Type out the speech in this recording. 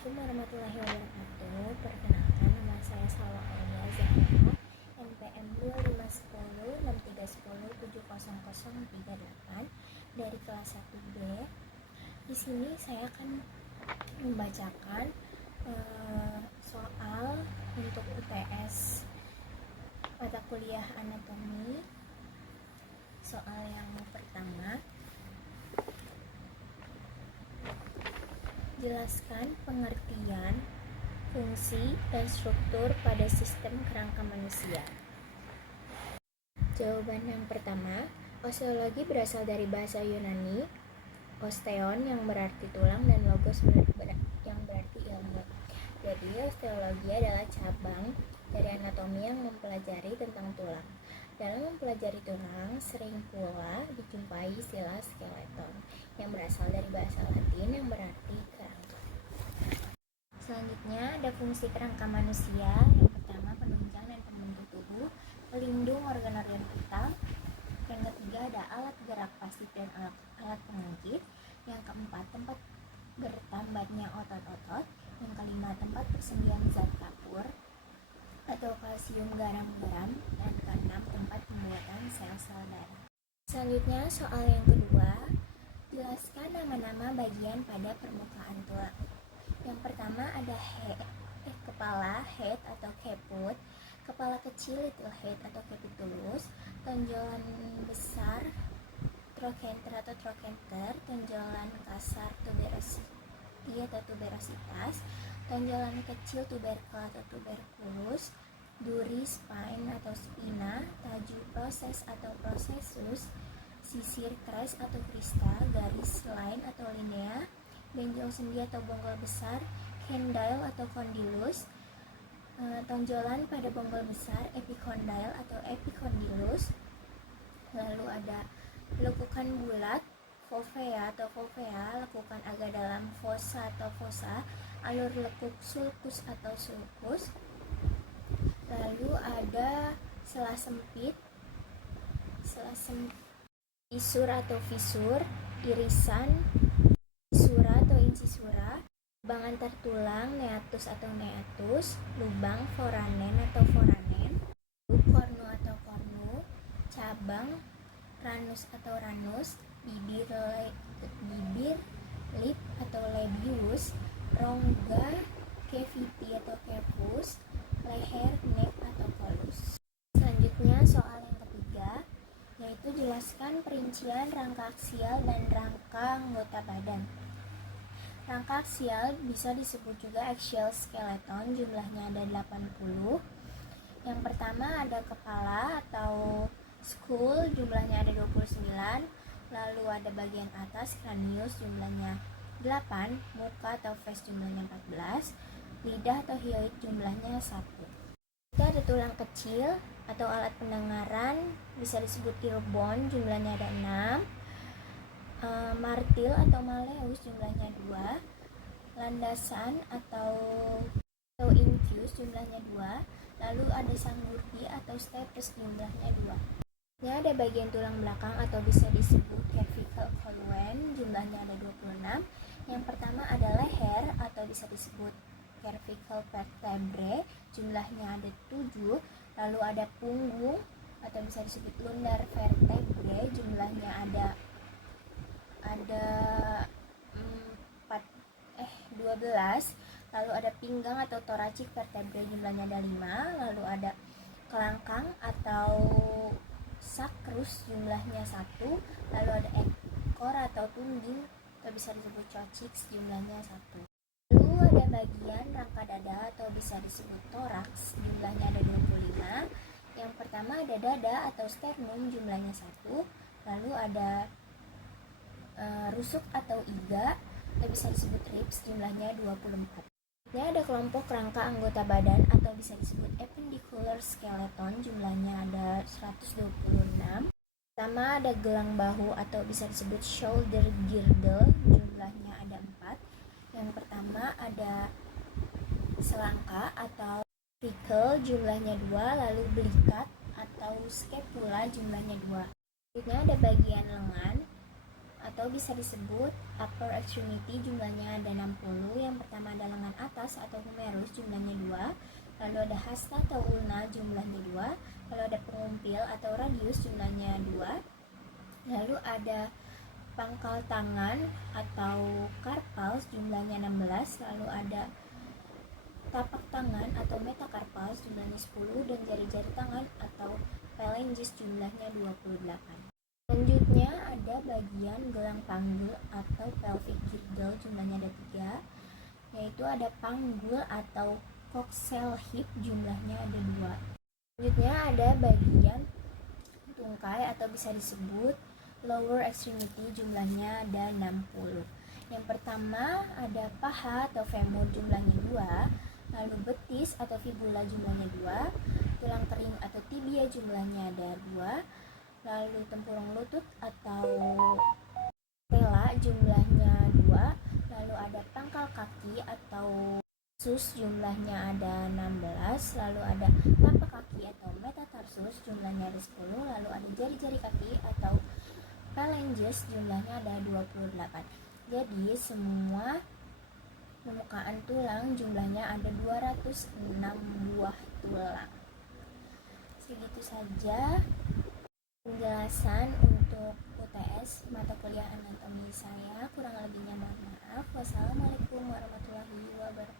Assalamualaikum warahmatullahi wabarakatuh. Perkenalkan, nama saya Salwa Aulia Zahra, NPM 25106310700038 dari kelas 1B. Di sini saya akan membacakan soal untuk UTS mata kuliah anatomi. Soal yang pertama, jelaskan pengertian, fungsi, dan struktur pada sistem kerangka manusia. Jawaban yang pertama, osteologi berasal dari bahasa Yunani, osteon yang berarti tulang dan logos yang berarti ilmu. Jadi osteologi adalah cabang dari anatomi yang mempelajari tentang tulang. Dalam mempelajari tulang, sering pula dijumpai istilah skeleton yang berasal dari bahasa Latin yang berarti kerangka. Selanjutnya ada fungsi kerangka manusia. Yang pertama, penunjang dan pembentuk tubuh, pelindung organ-organ vital. Yang ketiga ada alat gerak pasif dan alat pengungkit. Yang keempat, tempat bertambatnya otot-otot. Yang kelima, tempat persendian zat kapur atau kalsium garam-garam. Dan keenam, tempat pembuatan sel-sel darah. Selanjutnya soal yang kedua, jelaskan nama-nama bagian pada permukaan tulang. Yang pertama ada kepala, head atau caput, kepala kecil little head atau capitulus, tonjolan besar trochanter atau trochanter, tonjolan kasar tuberosity atau tuberositas, tonjolan kecil tubercle atau tuberculus, duri spine atau spina, taju proses atau processus, sisir crest atau crista, garis line atau linea, benjol sendi atau bonggol besar, condyle atau condylus, tonjolan pada bonggol besar, epicondyle atau epicondylus. Lalu ada lekukan bulat, fovea atau fovea, lekukan agak dalam, fossa atau fossa, alur lekuk sulcus atau sulcus. Lalu ada sela sempit, fisur atau fisur, irisan, fisura atau incisura, lubang antar tulang, neatus atau neatus, lubang foramen atau foramen, kornu atau kornu, cabang, ranus atau ranus, bibir, lip atau labius, rongga, cavity atau cavus, leher, neck atau colus. Selanjutnya soal yang ketiga, yaitu jelaskan perincian rangka aksial dan rangka anggota badan. Rangka aksial bisa disebut juga axial skeleton, jumlahnya ada 80. Yang pertama ada kepala atau skull, jumlahnya ada 29. Lalu ada bagian atas, cranius, jumlahnya 8. Muka atau face, jumlahnya 14. Lidah atau hyoid, jumlahnya 1. Kita ada tulang kecil atau alat pendengaran, bisa disebut earbone, jumlahnya ada 6. Martil atau malleus, jumlahnya 2. Landasan atau infuse, jumlahnya 2. Lalu ada sanggurdi atau stapes, jumlahnya 2. Ini ada bagian tulang belakang atau bisa disebut cervical column, jumlahnya ada 26. Yang pertama ada leher atau bisa disebut cervical vertebrae, jumlahnya ada 7. Lalu ada punggung atau bisa disebut lumbar vertebrae, jumlahnya ada 12. Lalu ada pinggang atau thoracic vertebrae, jumlahnya ada 5. Lalu ada kelangkang atau sacrus, jumlahnya 1. Lalu ada ekor atau tungging atau bisa disebut coccyx, jumlahnya 1. Lalu ada bagian rangka dada atau bisa disebut toraks, jumlahnya ada 25. Yang pertama ada dada atau sternum, jumlahnya 1. Lalu ada rusuk atau iga atau bisa disebut ribs, jumlahnya 24. Ini ada kelompok rangka anggota badan atau bisa disebut appendicular skeleton, jumlahnya ada 126. Pertama ada gelang bahu atau bisa disebut shoulder girdle, jumlahnya ada 4. Yang pertama ada selangka atau clavicle, jumlahnya 2. Lalu belikat atau scapula, jumlahnya 2. Selanjutnya ada bagian lengan atau bisa disebut upper extremity, jumlahnya ada 60. Yang pertama ada lengan atas atau humerus, jumlahnya 2. Lalu ada hasta atau ulna, jumlahnya 2. Lalu ada pengumpil atau radius, jumlahnya 2. Lalu ada pangkal tangan atau carpals, jumlahnya 16. Lalu ada tapak tangan atau metacarpals, jumlahnya 10. Dan jari-jari tangan atau phalanges, jumlahnya 28. Selanjutnya ada bagian gelang panggul atau pelvic girdle, jumlahnya ada 3, yaitu ada panggul atau coxal hip, jumlahnya ada 2. Selanjutnya ada bagian tungkai atau bisa disebut lower extremity, jumlahnya ada 60. Yang pertama ada paha atau femur, jumlahnya 2. Lalu betis atau fibula, jumlahnya 2. Tulang kering atau tibia, jumlahnya ada 2. Lalu tempurung lutut atau tela, jumlahnya 2. Lalu ada pangkal kaki atau sus, jumlahnya ada 16. Lalu ada tapak kaki atau metatarsus, jumlahnya ada 10. Lalu ada jari-jari kaki atau phalanges, jumlahnya ada 28. Jadi semua permukaan tulang jumlahnya ada 206 buah tulang. Segitu saja penjelasan untuk UTS mata kuliah anatomi saya. Kurang lebihnya mohon maaf. Wassalamualaikum warahmatullahi wabarakatuh.